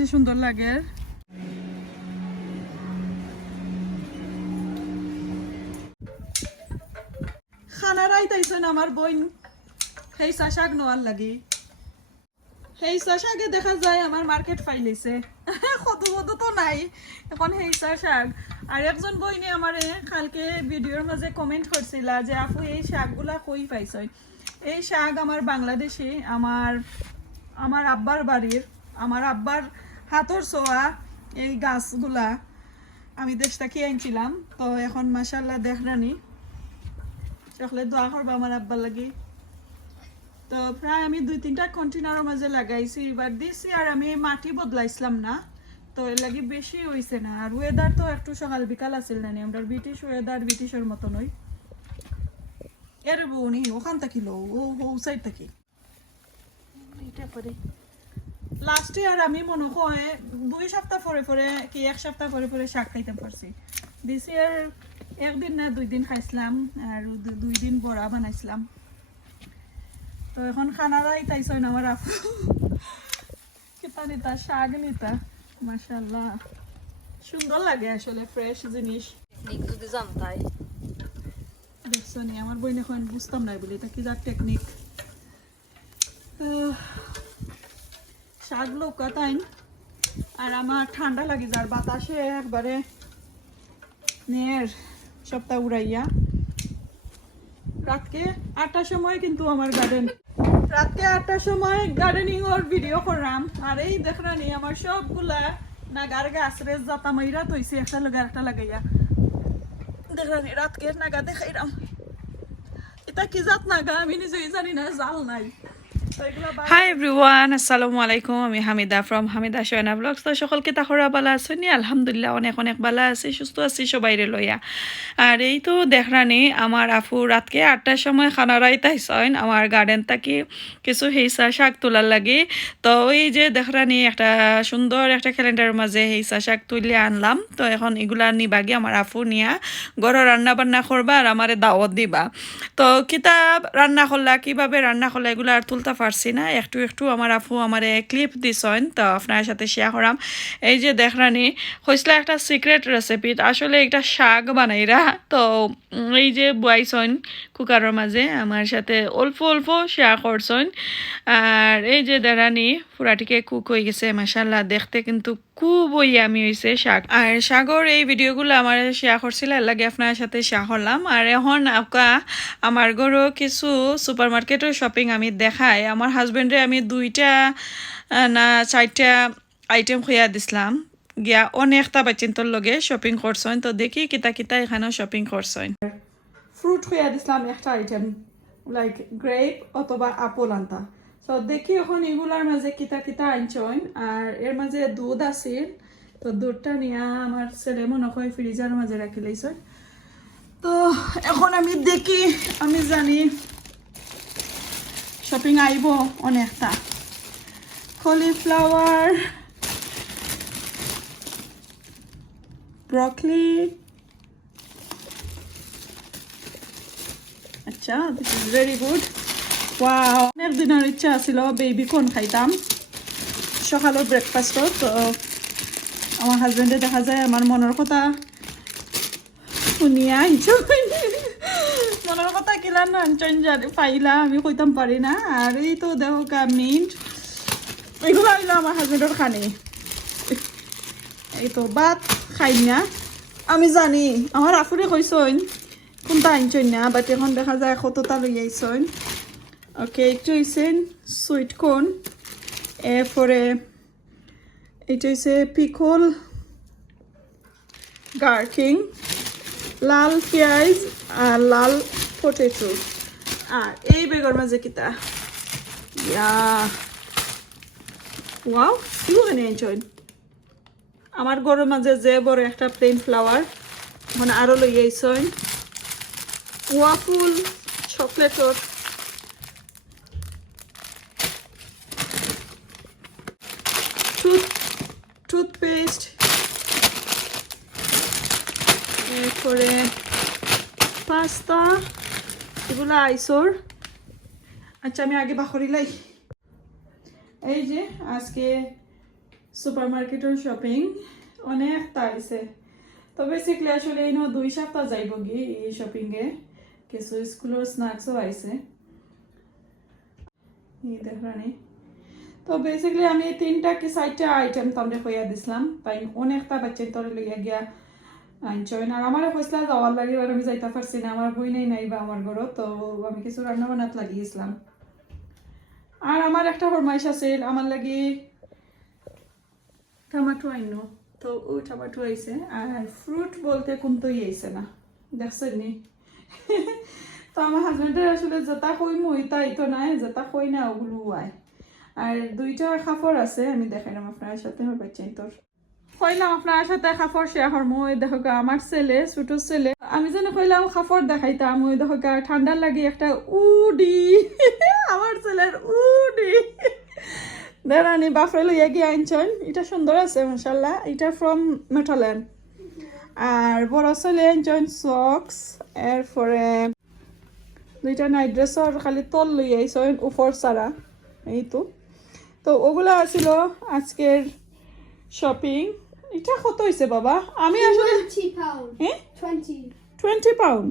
বেশি সুন্দর লাগে। খানার আইতাইছেন আমার বোন হেইসা শাক নোয়ার লাগি। হেইসা শাকে দেখা যায় আমার মার্কেট ফাইলেছে, কত কত তো নাই এখন হেইসা শাক। আর একজন বইনে আমার কালকে ভিডিওর মাঝে কমেন্ট করছিল যে আপু এই শাকগুলা কই পাইছ। এই শাক আমার বাংলাদেশি, আমার আব্বার বাড়ির, আমার আব্বার হাতর ছোঁয়া এই গাছগুলা আমি দেশ থেকে আনছিলাম। তো এখন মাশাআল্লাহ দেখরানি সকলে দোয়া করবা আমার আব্বার লাগি। তো প্রায় আমি 2-3টা কন্টেনারের মাঝে লাগাইছি, এবার দিছি আর আমি মাটি বদলাইছিলাম না, তো এর লাগি বেশি হইছে না। আর ওয়েদার তো একটু সকাল বিকাল আছিল না, আমরা ব্রিটিশ ওয়েদার ব্রিটিশের মতো নই। এর বউনি ওখান থাকিল ও সাইড থাকি এটা করে লাস্টে। আর আমি মনে হয় 2 সপ্তাহ পরে পরে কি 1 সপ্তাহ পরে পরে শাক খাইতে পারছি। দিস ইয়ার 1 দিন না 2 দিন খাইছিলাম আর 2 দিন বড়া বানাইছিলাম। তো এখন খানারাই তাইছ না আমার আপু কিতা নিতা শাক নিতা, মাশাআল্লাহ সুন্দর লাগে আসলে ফ্রেশ জিনিস যদি জানতাই। দেখছো নি আমার বই এখন বুঝতাম না বলি এটা কি যার টেকনিক। শাক লৌকাতাইন আর আমার ঠান্ডা লাগে যার বাতাসে একবারে নের সপ্তাহ উড়াইয়া। রাতকে 8টার সময় কিন্তু আমার রাতকে 8টার সময় গার্ডেনিং ওর ভিডিও করলাম। আর এই দেখরানি আমার সবগুলা নাগার গাছ রেস জাতা মাইরা তৈছি একটা লগে একটা লাগাইয়া দেখরানি রাতকে নাগা দেখাইরাম। এটা কি জাত নাগা আমি নিজেই জানি না, জাল নাই। হাই এভরিওয়ান, আসসালামু আলাইকুম। আমি হামিদা ফ্রম হামিদা শয়না ব্লগস। তো সকলকে তাহরা বালা আছেন? আলহামদুলিল্লাহ অনেক অনেক বালা আছি, সুস্থ আছি সবাইরে লইয়া। আর এই তো দেখরানি আমার আফু রাতকে 8টার সময় খানারাই তাইছেন আমার গার্ডেন থাকি কিছু হেইসা শাক তোলার লাগে। তো ওই যে দেখরানি একটা সুন্দর একটা ক্যালেন্ডারের মাঝে হেইসা শাক তুলে আনলাম। তো এখন এগুলা নিবাগে আমার আফু নিয়া ঘরে রান্না বান্না করবা আর আমারে দাওয়াত দিবা। তো কিতাব রান্না করলা, কিভাবে রান্না করলা এগুলো আর তুলতে পারছি না, একটু একটু আমার আপু আমার ক্লিপ দিছেন, তো আপনার সাথে শেয়ার করাম। এই যে দেখরানি হয়েছিল একটা সিক্রেট রেসিপি, আসলে একটা শাক বানাইরা। তো এই যে বয়াইছেন কুকারের মাঝে আমার সাথে অল্প অল্প শেয়ার করছেন। আর এই যে দেখানি পুরাটিকে কুক হয়ে গেছে মাশাআল্লাহ, দেখতে কিন্তু খুবই ইয়ামি হয়েছে শাক। আর শাকর এই ভিডিওগুলো আমার শেয়ার করছিল, এর লাগে আপনার সাথে শেয়ার করলাম। আর এখন আমার ঘরও কিছু সুপার মার্কেটের শপিং আমি দেখাই। আমার হাজবেন্ডে আমি 2টা না 4টা আইটেম খুঁয়া দিছিলাম গিয়া অনেকটা বাচ্চিন্তর লগে শপিং করছেন। তো দেখি কিতা কিতা এখানেও শপিং করছেন। ফ্রুট খুঁয়া দিছিলাম একটা আইটেম লাইক গ্রেপ অথবা আপেল আনতা। তো দেখি এখন এগুলার মাঝে কিতা কিতা আনছেন। আর এর মাঝে দুধ আছিল, তো দুধটা নিয়ে আমার ছেলে মনে হয় ফ্রিজের মাঝে রাখি লাইছেন। তো এখন আমি দেখি, আমি জানি শপিং আইব অনেকটা। কলিফ্লাওয়ার, ব্রকলি, আচ্ছা this is very good. Wow, অনেক দিনের ইচ্ছা আছিল বেবি কর্ন খাইতাম সকালের ব্রেকফাস্টত। তো আমার হাজবেন্ডে দেখা যায় আমার মনের কথা শুনিয়া মনের কথা কিলা নাঞ্চন পাইলা আমি কইতাম পারি না। আর এই তো দেখা মিন্ট এগুলো হইলো আমার হাজবেন্ডের খানি। এই তো ভাত খাই না, আমি জানি আমার আফুরে কইসইন কোনটা আনছইন না, বাট এখন দেখা যায় কতটা লই আইসইন। ওকে, একটু হইছেন সুইট কর্ন, এরপরে এটা হইছে পিকল, গার্কিং, লাল পেঁয়াজ আর লাল পটেটো। আর এই বেগর মাঝে কিতা ওয়াও কিউখানি আনছইন। আমার ঘরের মাঝে যে বড় একটা প্লেন ফ্লাওয়ার মানে আরো লই আইসইন। ওয়াফুল চকলেটর, টুথপেস্ট, এরপরে পাস্তা, এগুলো আইসোর। আচ্ছা আমি আগে বাখরিলাই। এই যে আজকে সুপারমার্কেটের শপিং অনেক তাইছে। তো বেসিক্যালি আসলে এই 2 সপ্তাহ যাইব গিয়ে এই শপিংয়ে, কিছু স্কুলের স্ন্যাক্সও আইছে এই দেখরানি। তো বেসিক্যালি আমি 3টা কি 4টা আইটেম তোমরা কইয়া দিছিলাম, তাই অনেকটা বাচ্চা তোরে লইয়া গিয়া আনছয়। আর আমার কইসলা যাওয়ার লাগে, আর আমি যাইতে পারছি না, আমার বই নাই বা আমার ঘর, তো আমি কিছু রান্না বান্নাত লাগিয়েছিলাম। আর আমার একটা ফরমাইশ আছিল, আমার লাগি টমেটো আইনো, তো ওই টমেটো আইছে। আর ফ্রুট বলতে কোনটোই আইছে না, দেখছেন নি? তো আমার হাজবেন্ডের আসলে যেটা কই মই তাই তো নাই, যেটা কই না ওগুলো আয়। আর 2টা কাপড় আছে, আমি দেখাইলাম আপনার সাথে। আমার বাচ্চা তোর কইলাম আপনার সাথে কাপড় শেয়ার করবো। ওই দেখো আমার ছেলে, ছোট ছেলে, আমি যেন কইলাম কাপড় দেখাইতাম, ওই দেখো ঠান্ডার লাগে একটা উডি আমার ছেলের উডি দেরানি বাফরে লইয়া গিয়ে আনছেন। এটা সুন্দর আছে মাশাআল্লাহ, এটা ফ্রম মেটাল্যান্ড। আর বড় ছেলে আনছেন সক্স, এরপরে 2টা নাইট ড্রেসর খালি তল লইয়া আইছেন, উপর সারা এই তো। তো ওগুলা আছিল আজকের শপিং। এটা কত হইছে বাবা? আমি আসলে 20 পাউন্ড।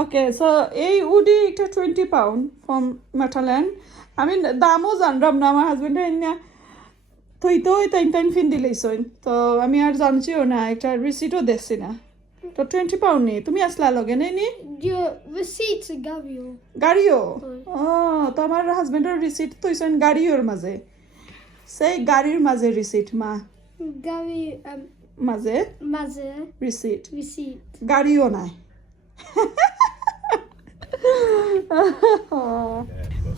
ওকে, সো এই উডি এটা 20 পাউন্ড ফ্রম মেটাল্যান্ড। আমি দামও জানলাম না, আমার হাজবেন্ডে এনে থইতেও টাইন ফিন দিলেইছই, তো আমি আর জানছিও না, একটা রিসিটও দেখছি না। তো 20 পাউন্ড নেই, তুমি আসলা লগে নেই নি? গাড়িও? ও, তো আমার হাজবেন্ডের রিসিট তৈছেন গাড়িওর মাঝে, সেই গাড়ির মাঝে রিসিট, মা গাড়ি মাঝে রিসিট, গাড়িও নাই।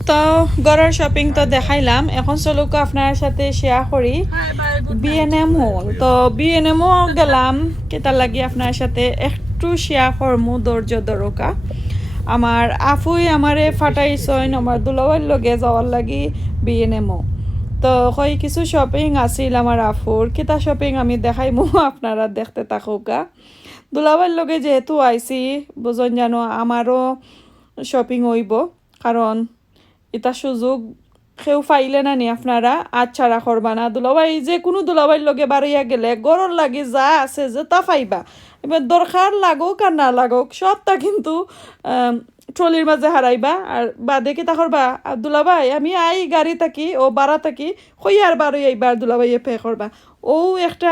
তো ঘরের শপিং তো দেখাইলাম, এখন চলুক আপনার সাথে শেয়ার করি B&M হল। তো B&Mও গেলাম, কেটা লাগি আপনার সাথে একটু শেয়ার করমু, ধৈর্য দরকা। আমার আফুই আমারে ফাটাইছইন আমার দুলাভাইয়ের লগে যাওয়ার লাগি B&Mও। তো হয় কিছু শপিং আছিল আমার আফুর, কেটা শপিং আমি দেখাইমু, আপনারা দেখতে থাকুকা। দুলাভাইয়ের লগে যেহেতু আইছি, বুঝন জানো আমারও শপিং হইব, কারণ এটা সুযোগ কেউ পাইলে না নি আপনারা আজ ছাড়া করবা না। দুলাভাই যে কোনো দুলাভাইয়ের লগে বাড়িয়া গেলে গরর লাগে যা আছে যে তা পাইবা, এবার দরকার লাগুক আর না লাগুক সবটা কিন্তু ট্রলির মাঝে হারাইবা। আর বাদে কি তা করবা, দুলাভাই আমি আই গাড়ি থাকি ও বাড়া থাকি কই আর বারোই এইবার দুলাভাইয়ে পে করবা। ও একটা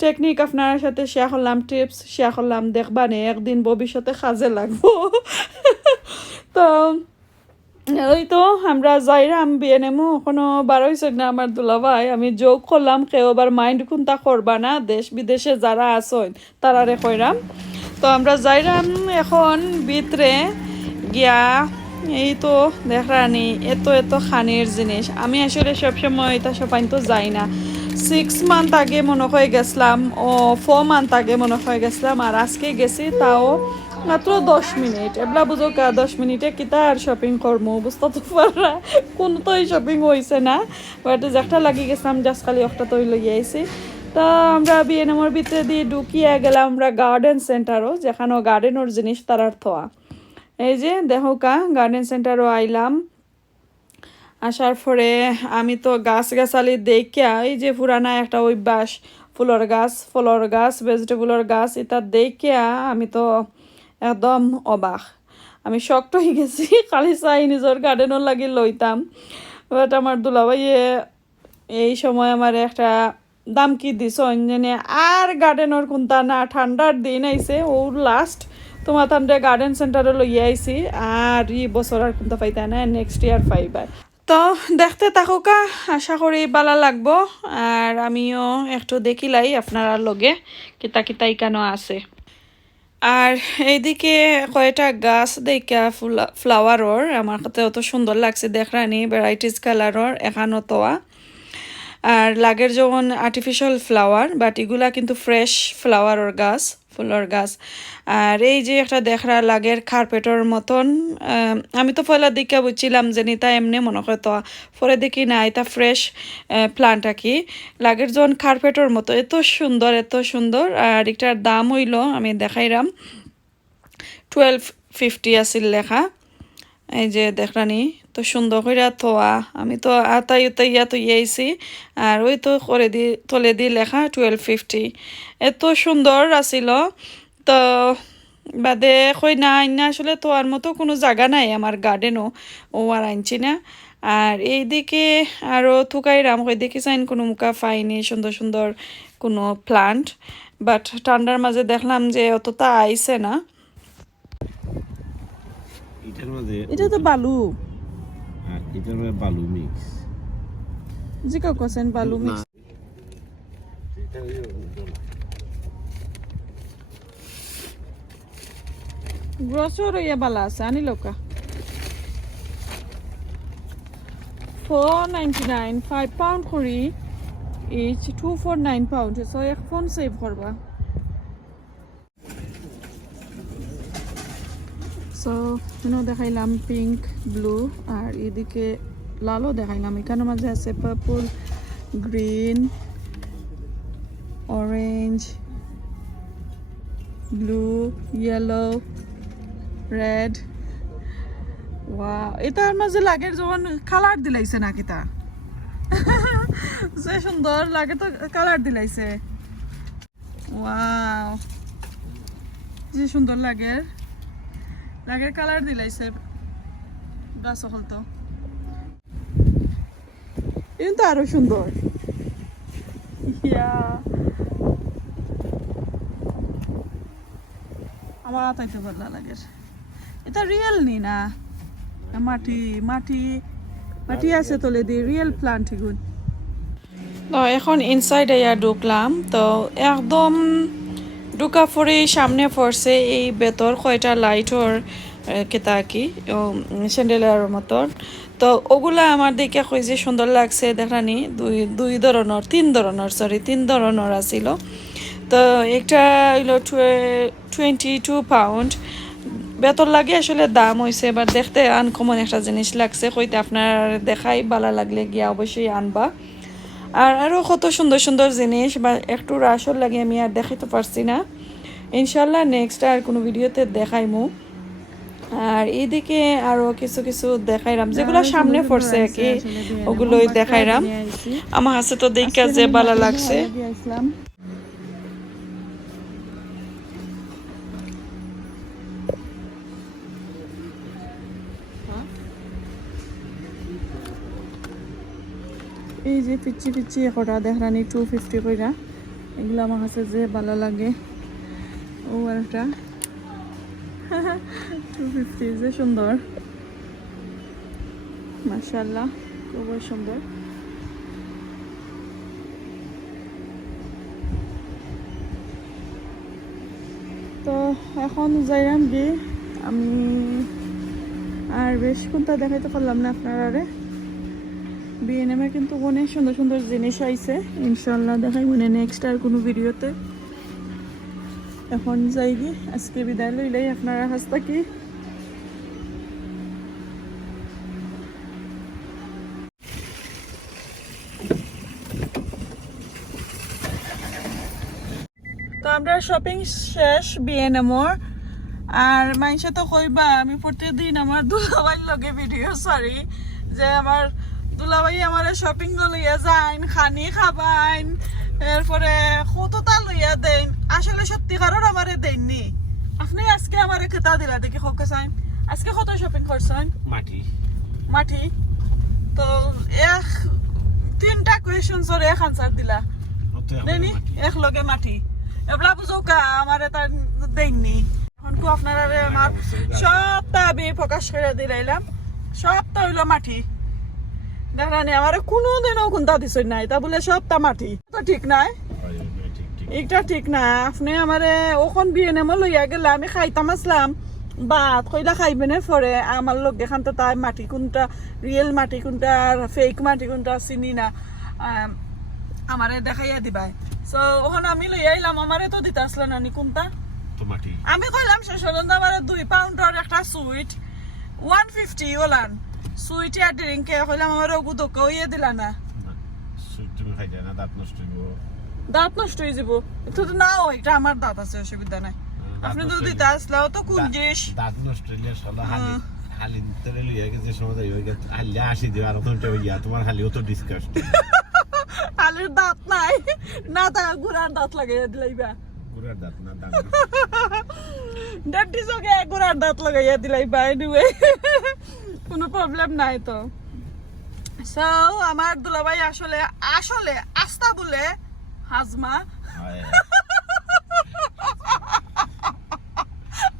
টেকনিক আপনার সাথে শেয়ার করলাম, টিপস শেয়ার করলাম, দেখবা নে একদিন ভবিষ্যতে কাজে লাগবো। তো ওই তো আমরা যাইরাম B&Mও, এখনো বারোইছে না আমার দুলাভাই। আমি যোগ করলাম কেউ আবার মাইন্ড খুনতা করবা না, দেশ বিদেশে যারা আসন তারারে কইরাম। তো আমরা যাইরাম এখন ভিতরে গিয়া, এই তো দেখরানি এত খানির জিনিস। আমি আসলে সবসময় এটা সবাই তো যাই না, 6 মান্থ আগে মনে হয়ে গেছিলাম, ও 4 মান্থ আগে মনে হয়ে গেছিলাম, আর আজকে গেছি তাও মাত্র 10 মিনিট। এবলা বুঝো 10 মিনিটে কিতা আর শপিং করবো, বুঝতে তো পারা কোন তোই শপিং হয়েছে না, বাট যেটা লাগি গেছিলাম জাস্ট খালি একটা তৈ লইয়া আইছি। তা আমরা B&Mর ভিতরে দিয়ে ঢুকিয়া গেলাম আমরা গার্ডেন সেন্টারও, যেখানে গার্ডেনের জিনিস তারার থোয়া। এই যে দেখোকা গার্ডেন সেন্টারও আইলাম। আসার পরে আমি তো গাছালি দেখিয়া, এই যে পুরানা একটা অভ্যাস, ফুলের গাছ ভেজিটেবলের গাছ, এটা দেখিয়া আমি তো একদম অবাক, আমি শক্ত হয়ে গেছি। খালি চাই নিজের গার্ডেনও লাগি লইতাম, বাট আমার দুলাভাইয়ে এই সময় আমার একটা দাম কি দিস অঞ্জনে আর গার্ডেনের কোনটা না, ঠান্ডার দিন আইছে ও লাস্ট তোমার তান্ডে গার্ডেন সেন্টারে লইয়া আইছি, আর এই বছর আর কোনটা পাইতা না, নেক্সট ইয়ার পাইবা। তো দেখতে থাকুকা, আশা করি ভালো লাগবো। আর আমিও একটু দেখিলাই আপনারা লগে কিতা কেন আছে। আর এইদিকে কয়টা গাছ দেখা ফ্লাওয়ারর আমার কাছে অত সুন্দর লাগছে, দেখরানি ভ্যারাইটিস কালারর এখানো তোয়া। আর লাগের যখন আর্টিফিশিয়াল ফ্লাওয়ার, বাট এগুলা কিন্তু ফ্রেশ ফ্লাওয়ারর গাছ, ফুলের গাছ। আর এই যে একটা দেখরা লাগের কার্পেটের মতন, আমি তো পয়লা দিকে বুঝছিলাম যে নিতা এমনি মনে হয়, তো পরে দেখি না এটা ফ্রেশ প্লান্ট আর কি, লাগের যখন কার্পেটের মতো এত সুন্দর। আর এটার দাম হইল আমি দেখাইলাম 1250 আছিল লেখা। এই যে দেখরানি তো সুন্দর কইরা থোয়া আমি তো আতাই উতাইয়া তো ইয়েছি আর ওই তো করে দি তলে দি লেখা 1250 এত সুন্দর আছিল তো বাদে কই না আইনা আসলে তো আর মতো কোনো জায়গা নাই আমার গার্ডেনও ও আর আনছি না আর এইদিকে আরও থুকাইরাম কই দেখি চাইন কোনো মুখা পাইনি সুন্দর সুন্দর কোনো প্লান্ট বাট ঠান্ডার মাঝে দেখলাম যে অতটা আইছে না এটা তো বালু এটার মধ্যে বালু মিক্স জিকা কোসেন বালু মিক্স গ্রোসার ইয়া বালা আছে আনি লোকা 499 5 pound করি each 249 pound so এক ফোন সেভ করবা সো দেখাইলাম পিঙ্ক ব্লু আর এদিকে লালও দেখাইলাম এখানের মাঝে আছে purple green orange blue yellow red wow এটার মাঝে লাগে যখন কালার দিলাইছে নাকি তা যে সুন্দর লাগে তো কালার দিলাইছে ওয়াও যে সুন্দর লাগে লাগের কালার দিলাইছে গাছ হল তো কিন্তু আরো সুন্দর আমার আতাইতে বদলা লাগে এটা রিয়েল নি না মাটি মাটি মাটি আছে তোলে দি রিয়েল প্লান্ট এগুন তো এখন ইনসাইড এয়া ঢুকলাম তো একদম ঢুকা পরে সামনে পড়ছে এই বেতর কয়টা লাইটর কেতা কি স্যান্ডেলের মতন তো ওগুলা আমার দেখে কই যে সুন্দর লাগছে দেখানি দুই ধরনের তিন ধরনের আছিল তো একটা হইল 22 পাউন্ড বেতর লাগে আসলে দাম হয়েছে এবার দেখতে আনকমন একটা জিনিস লাগছে কইতে আপনার দেখাই ভালো লাগলে গিয়া অবশ্যই আনবা আর আরও কত সুন্দর সুন্দর জিনিস বা একটু রাসর লাগে আমি আর দেখাইতে পারছি না ইনশাল্লাহ নেক্সট আর কোনো ভিডিওতে দেখাইমু আর এইদিকে আরও কিছু কিছু দেখাইলাম যেগুলো সামনে পড়ছে আর কি ওগুলোই দেখাইলাম আমার কাছে তো দেখা যে ভালো লাগছে এই যে পিচ্ছি পিচ্ছি একটা দেখানি 250 কইরা এগুলো আমার কাছে যে ভালো লাগে ও একটা 250 যে সুন্দর মাশাআল্লাহ খুবই সুন্দর তো এখন যাইলাম কি আমি আর বেশ কোনটা দেখাইতে পারলাম না আপনারা B&M এর কিন্তু অনেক সুন্দর সুন্দর জিনিস আইছে ইনশাআল্লাহ দেখাই মনে নেক্সট আর কোনো ভিডিওতে এখন যাই কি আজকে বিদায় লইলাই আপনারা কাছ থেকে তো আমরা শপিং শেষ B&M আর মাইনসে তো কইবা আমি প্রতিদিন আমার দুলাভাইর লগে ভিডিও সরি যে আমার দুলাভাই আমার শপিং লইয়া যাইন খানি খাবাইন এরপরে কতটা লইয়া দেন আসলে সত্যিকারের আমারে দেননি আপনি আজকে আমারে খেতা দিলা দেখি খোকা চাইন আজকে কত শপিং করছেন মাটি তো এক তিনটা কোয়েশন সরে এক আনসার দিলা দেনি এক লগে মাটি এবলা বুঝো কা আমারে তার দেননি এখন কো আপনারা আমার সবটা আমি প্রকাশ করে দিলাইলাম সবটা হইলো মাটি দেখানি আমার কোনোদিনও কোনটা দিছই নাই তা বলে সবটা মাটি তো ঠিক নাই এটা ঠিক না আপনি আমারে ওখন B&M লইয়া গেলে আমি খাইতাম আসলাম ভাত কইলা খাইবেনে পরে আমার লোক দেখান তো তাই মাটি কোনটা রিয়েল মাটি কোনটা আর ফেক মাটি কোনটা চিনি না আমারে দেখাইয়া দিবাই সো ওখানে আমি লইয়া আইলাম আমারে তো দিতে আসলে না নি কোনটা আমি কইলাম শেষরন্দা আমারে 2 পাউন্ডের একটা সুইট 150 ওলান সুইট আর ড্রিঙ্কে কইলাম আমার ওগু দোকা হইয়া দিলা না সুইট তুমি খাইতে না দাঁত নষ্ট হইব দাঁত নষ্ট হয়ে যাব তো না এটা আমার দাঁত আছে অসুবিধা নাই আপনি তো দিতে আসলাও তো কোন জিনিস দাঁত নষ্ট হইলে শালা হালি তরে লইয়া গেছে সময় যাই হই গেছে হালি আসি দিও আর তখন ইয়া তোমার হালিও তো ডিসকাস্ট হালির দাঁত নাই না তা গুড়ার দাঁত লাগাইয়া দিলাইবা পুরা দাঁত না দাঁত ডাক্তি সঙ্গে গুড়ার দাঁত লাগাইয়া দিলাইবা এনিওয়ে কোনো প্রবলেম নাই তো সো আমার দুলাভাই আসলে আসলে আস্তা বলে হাজমা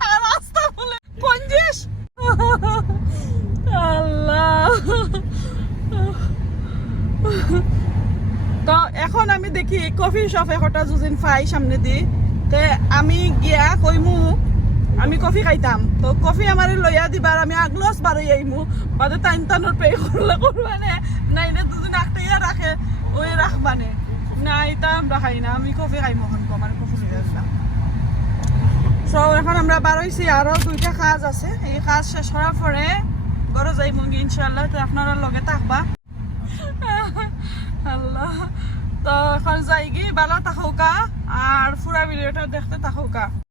আর আস্তা বলে কঞ্জেস আল্লাহ তো এখন আমি দেখি কফি শপে হঠাৎ যুজিন ফাই সামনে দি তে আমি গিয়া কইমু আমি কফি খাইতাম তো কফি আমার লইয়া দিবার আমি আগলস বারই আইমু বাদে টাইম টানোর পে করলে করবানে না এনে দুজন একটাইয়া রাখে ওই রাখবানে না এটা আমরা খাই না আমি কফি খাইমু এখন আমার কফি লইয়া দিলাম সো এখন আমরা বারইছি আরো দুইটা কাজ আছে এই কাজ শেষ হওয়ার পরে ঘরে যাইমু ইনশাআল্লাহ তো আপনারা লগে থাকবা আল্লাহ তো এখন যাই কি ভালো থাকুকা আর পুরা ভিডিওটা দেখতে থাকুকা